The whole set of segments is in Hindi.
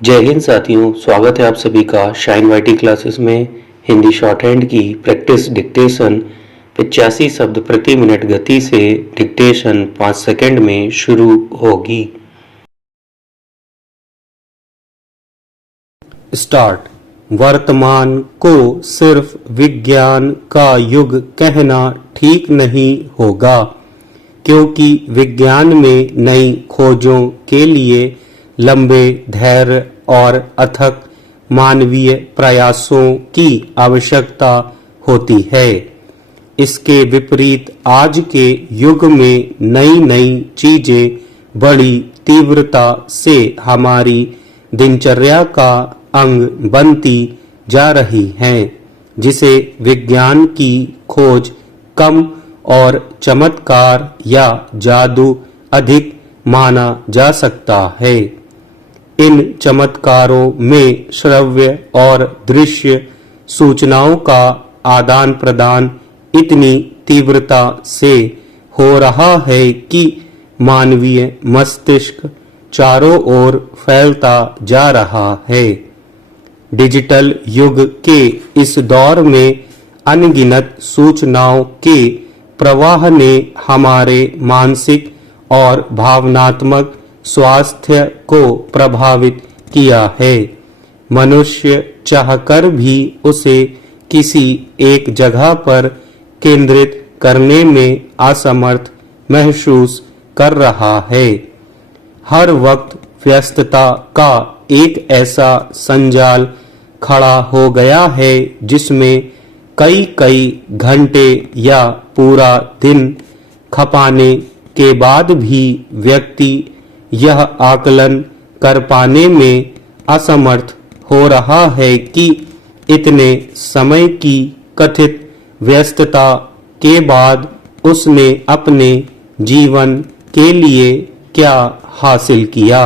जय हिंद साथियों, स्वागत है आप सभी का शाइन वाईटी क्लासेस में। हिंदी शॉर्ट हैंड की प्रैक्टिस डिक्टेशन 85 शब्द प्रति मिनट गति से डिक्टेशन 5 सेकंड में शुरू होगी। स्टार्ट। वर्तमान को सिर्फ विज्ञान का युग कहना ठीक नहीं होगा, क्योंकि विज्ञान में नई खोजों के लिए लंबे धैर्य और अथक मानवीय प्रयासों की आवश्यकता होती है। इसके विपरीत आज के युग में नई नई चीजें बड़ी तीव्रता से हमारी दिनचर्या का अंग बनती जा रही हैं, जिसे विज्ञान की खोज कम और चमत्कार या जादू अधिक माना जा सकता है। इन चमत्कारों में श्रव्य और दृश्य सूचनाओं का आदान प्रदान इतनी तीव्रता से हो रहा है कि मानवीय मस्तिष्क चारों ओर फैलता जा रहा है। डिजिटल युग के इस दौर में अनगिनत सूचनाओं के प्रवाह ने हमारे मानसिक और भावनात्मक स्वास्थ्य को प्रभावित किया है। मनुष्य चाहकर भी उसे किसी एक जगह पर केंद्रित करने में असमर्थ महसूस कर रहा है। हर वक्त व्यस्तता का एक ऐसा संजाल खड़ा हो गया है जिसमें कई कई घंटे या पूरा दिन खपाने के बाद भी व्यक्ति यह आकलन कर पाने में असमर्थ हो रहा है कि इतने समय की कथित व्यस्तता के बाद उसने अपने जीवन के लिए क्या हासिल किया।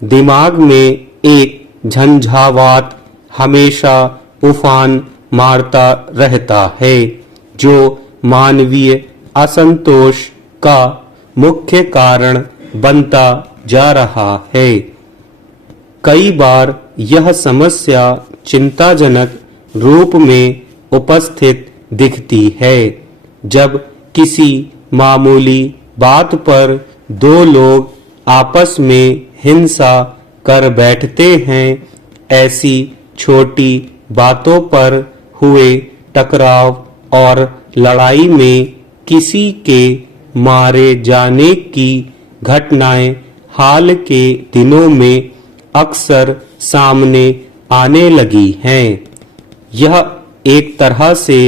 दिमाग में एक झंझावात हमेशा उफान मारता रहता है, जो मानवीय असंतोष का मुख्य कारण बनता जा रहा है। कई बार यह समस्या चिंताजनक रूप में उपस्थित दिखती है। जब किसी मामूली बात पर दो लोग आपस में हिंसा कर बैठते हैं, ऐसी छोटी बातों पर हुए टकराव और लड़ाई में किसी के मारे जाने की घटनाएं हाल के दिनों में अक्सर सामने आने लगी हैं। यह एक तरह से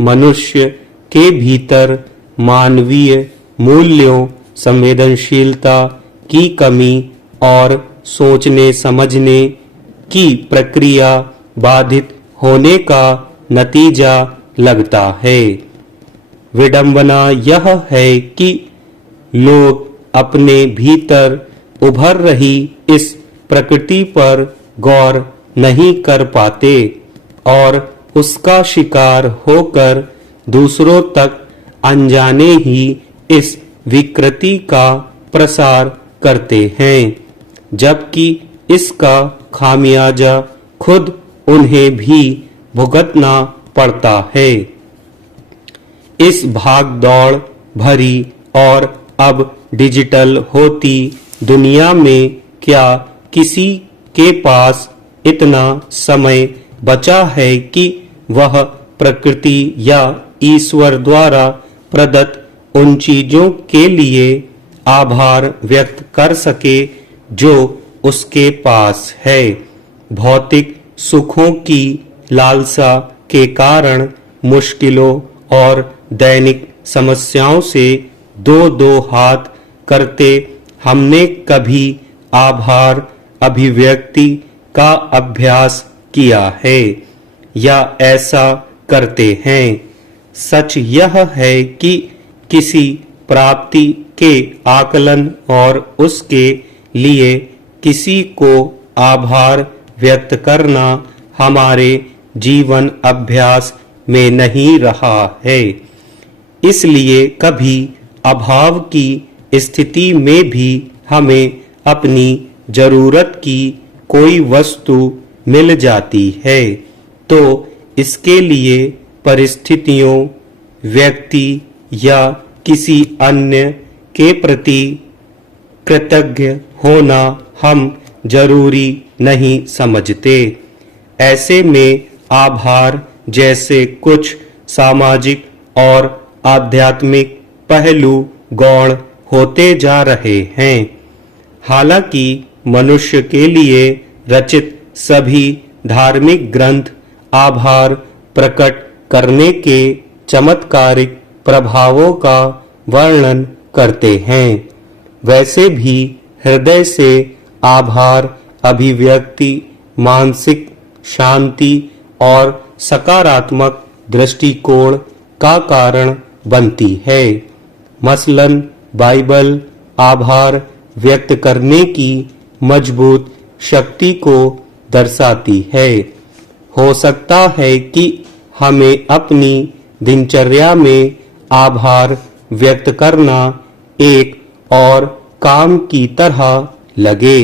मनुष्य के भीतर मानवीय मूल्यों, संवेदनशीलता की कमी और सोचने समझने की प्रक्रिया बाधित होने का नतीजा लगता है। विडंबना यह है कि लोग अपने भीतर उभर रही इस प्रकृति पर गौर नहीं कर पाते और उसका शिकार होकर दूसरों तक अनजाने ही इस विकृति का प्रसार करते हैं, जबकि इसका खामियाजा खुद उन्हें भी भुगतना पड़ता है। इस भाग दौड़ भरी और अब डिजिटल होती दुनिया में क्या किसी के पास इतना समय बचा है कि वह प्रकृति या ईश्वर द्वारा प्रदत्त उन चीजों के लिए आभार व्यक्त कर सके जो उसके पास है। भौतिक सुखों की लालसा के कारण मुश्किलों और दैनिक समस्याओं से दो हाथ करते हमने कभी आभार अभिव्यक्ति का अभ्यास किया है या ऐसा करते हैं। सच यह है कि किसी प्राप्ति के आकलन और उसके लिए किसी को आभार व्यक्त करना हमारे जीवन अभ्यास में नहीं रहा है। इसलिए कभी अभाव की स्थिति में भी हमें अपनी जरूरत की कोई वस्तु मिल जाती है तो इसके लिए परिस्थितियों, व्यक्ति या किसी अन्य के प्रति कृतज्ञ होना हम जरूरी नहीं समझते। ऐसे में आभार जैसे कुछ सामाजिक और आध्यात्मिक पहलू गौण होते जा रहे हैं। हालांकि मनुष्य के लिए रचित सभी धार्मिक ग्रंथ आभार प्रकट करने के चमत्कारिक प्रभावों का वर्णन करते हैं। वैसे भी हृदय से आभार अभिव्यक्ति मानसिक शांति और सकारात्मक दृष्टिकोण का कारण बनती है। मसलन बाइबल आभार व्यक्त करने की मजबूत शक्ति को दर्शाती है। हो सकता है कि हमें अपनी दिनचर्या में आभार व्यक्त करना एक और काम की तरह लगे,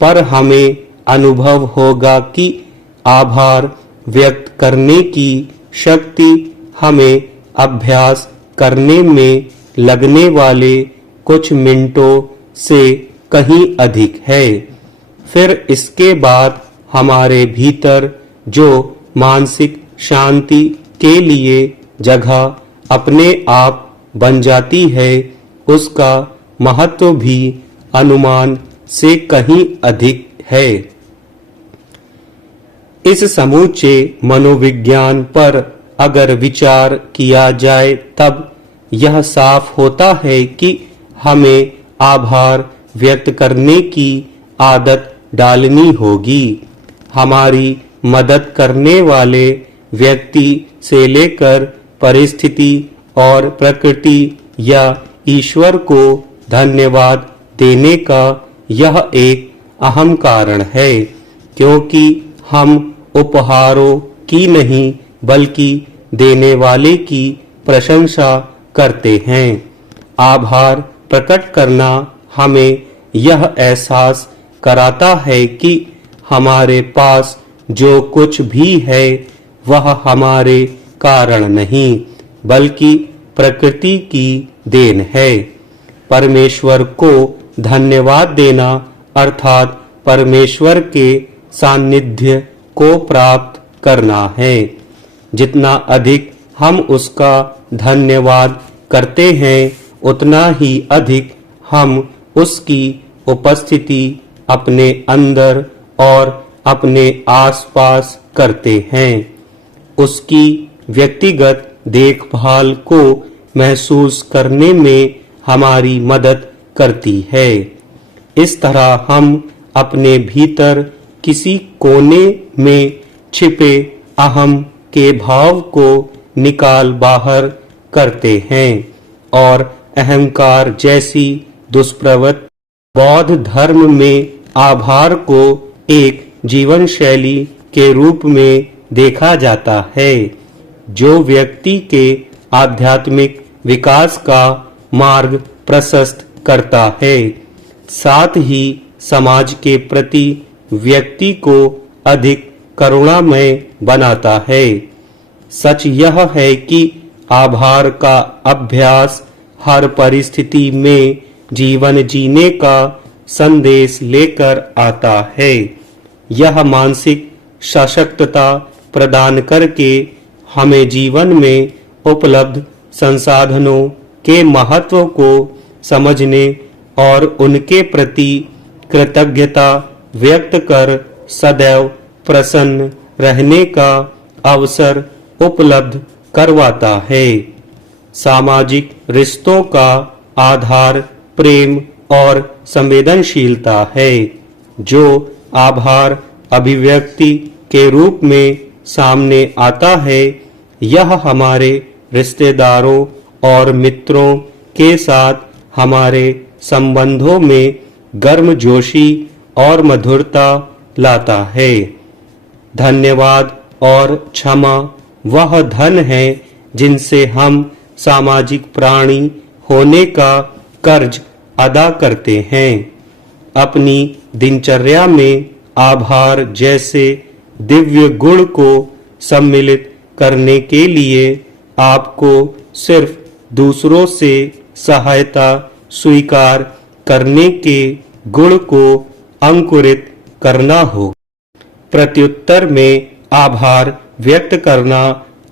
पर हमें अनुभव होगा कि आभार व्यक्त करने की शक्ति हमें अभ्यास करने में लगने वाले कुछ मिनटों से कहीं अधिक है। फिर इसके बाद हमारे भीतर जो मानसिक शांति के लिए जगह अपने आप बन जाती है, उसका महत्व भी अनुमान से कहीं अधिक है। इस समूचे मनोविज्ञान पर अगर विचार किया जाए तब यह साफ होता है कि हमें आभार व्यक्त करने की आदत डालनी होगी। हमारी मदद करने वाले व्यक्ति से लेकर परिस्थिति और प्रकृति या ईश्वर को धन्यवाद देने का यह एक अहम कारण है, क्योंकि हम उपहारों की नहीं बल्कि देने वाले की प्रशंसा करते हैं। आभार प्रकट करना हमें यह एहसास कराता है कि हमारे पास जो कुछ भी है वह हमारे कारण नहीं बल्कि प्रकृति की देन है। परमेश्वर को धन्यवाद देना अर्थात परमेश्वर के सानिध्य को प्राप्त करना है। जितना अधिक हम उसका धन्यवाद करते हैं उतना ही अधिक हम उसकी उपस्थिति अपने अंदर और अपने आसपास करते हैं। उसकी व्यक्तिगत देखभाल को महसूस करने में हमारी मदद करती है। इस तरह हम अपने भीतर किसी कोने में छिपे अहम के भाव को निकाल बाहर करते हैं और अहंकार जैसी दुष्प्रवृत्ति बौद्ध धर्म में आभार को एक जीवन शैली के रूप में देखा जाता है, जो व्यक्ति के आध्यात्मिक विकास का मार्ग प्रशस्त करता है, साथ ही समाज के प्रति व्यक्ति को अधिक करुणामय बनाता है। सच यह है कि आभार का अभ्यास हर परिस्थिति में जीवन जीने का संदेश लेकर आता है। यह मानसिक सशक्तता प्रदान करके हमें जीवन में उपलब्ध संसाधनों के महत्व को समझने और उनके प्रति कृतज्ञता व्यक्त कर सदैव प्रसन्न रहने का अवसर उपलब्ध करवाता है। सामाजिक रिश्तों का आधार प्रेम और संवेदनशीलता है, जो आभार अभिव्यक्ति के रूप में सामने आता है। यह हमारे रिश्तेदारों और मित्रों के साथ हमारे संबंधों में गर्मजोशी और मधुरता लाता है। धन्यवाद और क्षमा वह धन है जिनसे हम सामाजिक प्राणी होने का कर्ज अदा करते हैं। अपनी दिनचर्या में आभार जैसे दिव्य गुण को सम्मिलित करने के लिए आपको सिर्फ दूसरों से सहायता स्वीकार करने के गुण को अंकुरित करना हो। प्रत्युत्तर में आभार व्यक्त करना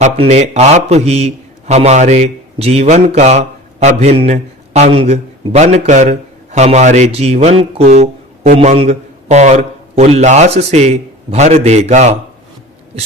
अपने आप ही हमारे जीवन का अभिन्न अंग बनकर हमारे जीवन को उमंग और उल्लास से भर देगा।